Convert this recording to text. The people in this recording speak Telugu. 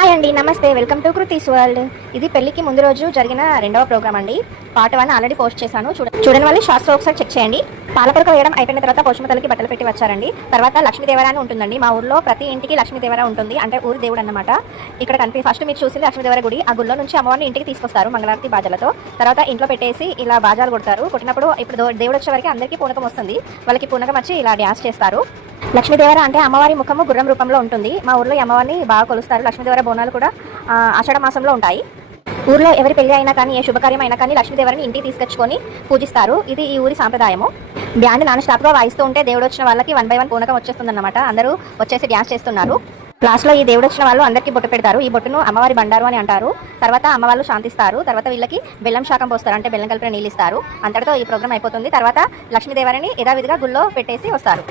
హాయ్ అండి namaste. Welcome to Kriti's world. ఇది పెళ్ళికి ముందు రోజు జరిగిన రెండవ ప్రోగ్రామ్ అండి. పార్ట్ వన్ ఆల్రెడీ పోస్ట్ చేశాను. చూడ చూడని వాళ్ళు షార్ట్స్ ఒకసారి చెక్ చేయండి. పాలపరక వేయడం అయిపోయిన తర్వాత పోషమతలకి బట్టలు పెట్టి వచ్చారండి. తర్వాత లక్ష్మీదేవర అని ఉంటుందండి. మా ఊర్లో ప్రతి ఇంటికి లక్ష్మీదేవర ఉంటుంది. అంటే ఊరి దేవుడు అన్నమాట. ఇక్కడ కనిపి ఫస్ట్ మీరు చూసింది లక్ష్మీదేవర గుడి. ఆ గుడిలో నుంచి అమ్మవారిని ఇంటికి తీసుకొస్తారు మంగళారతి బాజలతో తర్వాత ఇంట్లో పెట్టేసి ఇలా బాజాలు కొడతారు. కొట్టినప్పుడు ఇప్పుడు దేవుడు వచ్చే వరకు అందరికీ పూనకం వస్తుంది. వాళ్ళకి పూనకం వచ్చి ఇలా డ్యాన్స్ చేస్తారు. లక్ష్మీదేవర అంటే అమ్మవారి ముఖము గుర్రం రూపంలో ఉంటుంది. మా ఊర్లో ఈ అమ్మవారిని బాగా కొలుస్తారు. లక్ష్మీదేవర బోనాలు కూడా ఆషాఢ మాసంలో ఉంటాయి. ఊర్లో ఎవరి పెళ్ళి అయినా కానీ ఏ శుభకార్యం అయినా కానీ లక్ష్మీదేవరిని ఇంటికి తీసుకొచ్చుకొని పూజిస్తారు. ఇది ఈ ఊరి సాంప్రదాయము. బ్యాండ్ నాన్ స్టాప్గా వాయిస్తూ ఉంటే దేవుడు వచ్చిన వాళ్ళకి వన్ బై వన్ పూనకం వచ్చేస్తుందన్నమాట. అందరూ వచ్చేసి డ్యాన్స్ చేస్తున్నారు. లాస్ట్లో ఈ దేవుడు వచ్చిన వాళ్ళు అందరికీ బొట్టు పెడతారు. ఈ బొట్టును అమ్మవారి బండారు అని అంటారు. తర్వాత అమ్మవాళ్ళు శాంతిస్తారు. తర్వాత వీళ్ళకి బెల్లం శాఖం పోస్తారు. అంటే బెల్లం కలిపిన నీళ్ళు ఇస్తారు. అంతటితో ఈ ప్రోగ్రామ్ అయిపోతుంది. తర్వాత లక్ష్మీదేవరిని యథావిధిగా గుళ్ళో పెట్టేసి వస్తారు.